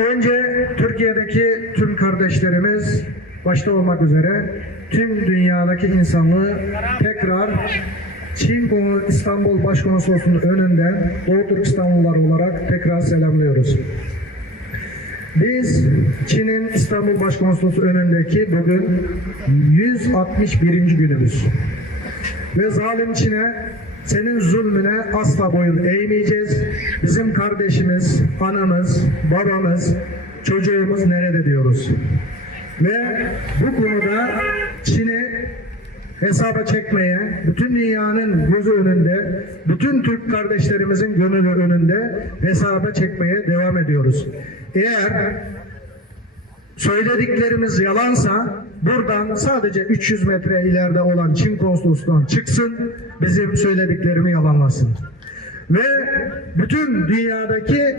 Önce Türkiye'deki tüm kardeşlerimiz başta olmak üzere tüm dünyadaki insanlığı tekrar Çin Konu- İstanbul Başkonsolosluğu'nun önünde Doğu Türkistanlılar olarak tekrar selamlıyoruz. Biz Çin'in İstanbul Başkonsolosluğu önündeki bugün 161. günümüz. Ve zalim Çin'e senin zulmüne asla boyun eğmeyeceğiz. Bizim kardeşimiz, anamız, babamız, çocuğumuz nerede diyoruz. Ve bu konuda Çin'i hesaba çekmeye, bütün dünyanın gözü önünde, bütün Türk kardeşlerimizin gönlü önünde hesaba çekmeye devam ediyoruz. Eğer söylediklerimiz yalansa buradan sadece 300 metre ileride olan Çin konsolosluğundan çıksın, bizim söylediklerimi yalanlasın. Ve bütün dünyadaki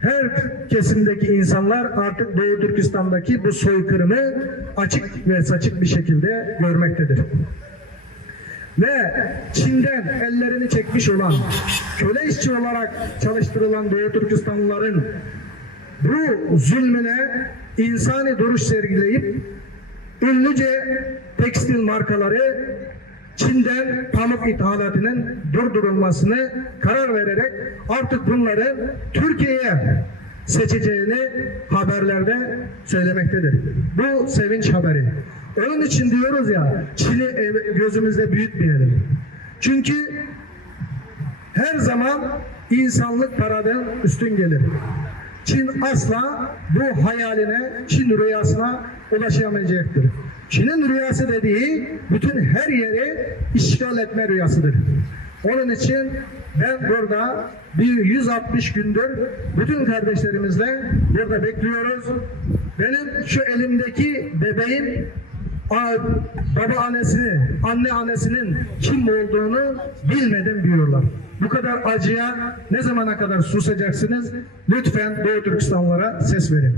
her kesimdeki insanlar artık Doğu Türkistan'daki bu soykırımı açık ve saçık bir şekilde görmektedir. Ve Çin'den ellerini çekmiş olan, köle işçi olarak çalıştırılan Doğu Türkistanlıların bu zulmüne insani duruş sergileyip ünlüce tekstil markaları Çin'den pamuk ithalatının durdurulmasını karar vererek artık bunları Türkiye'ye seçeceğini haberlerde söylemektedir. Bu sevinç haberi. Onun için diyoruz ya Çin'i gözümüzde büyütmeyelim. Çünkü her zaman insanlık paradan üstün gelir. Çin asla bu hayaline, Çin rüyasına ulaşamayacaktır. Çin'in rüyası dediği bütün her yeri işgal etme rüyasıdır. Onun için ben burada bir 160 gündür bütün kardeşlerimizle burada bekliyoruz. Benim şu elimdeki bebeğin baba annesini, anne annesinin kim olduğunu bilmedim diyorlar. Bu kadar acıya ne zamana kadar susacaksınız? Lütfen Doğu Türkistanlılara ses verin.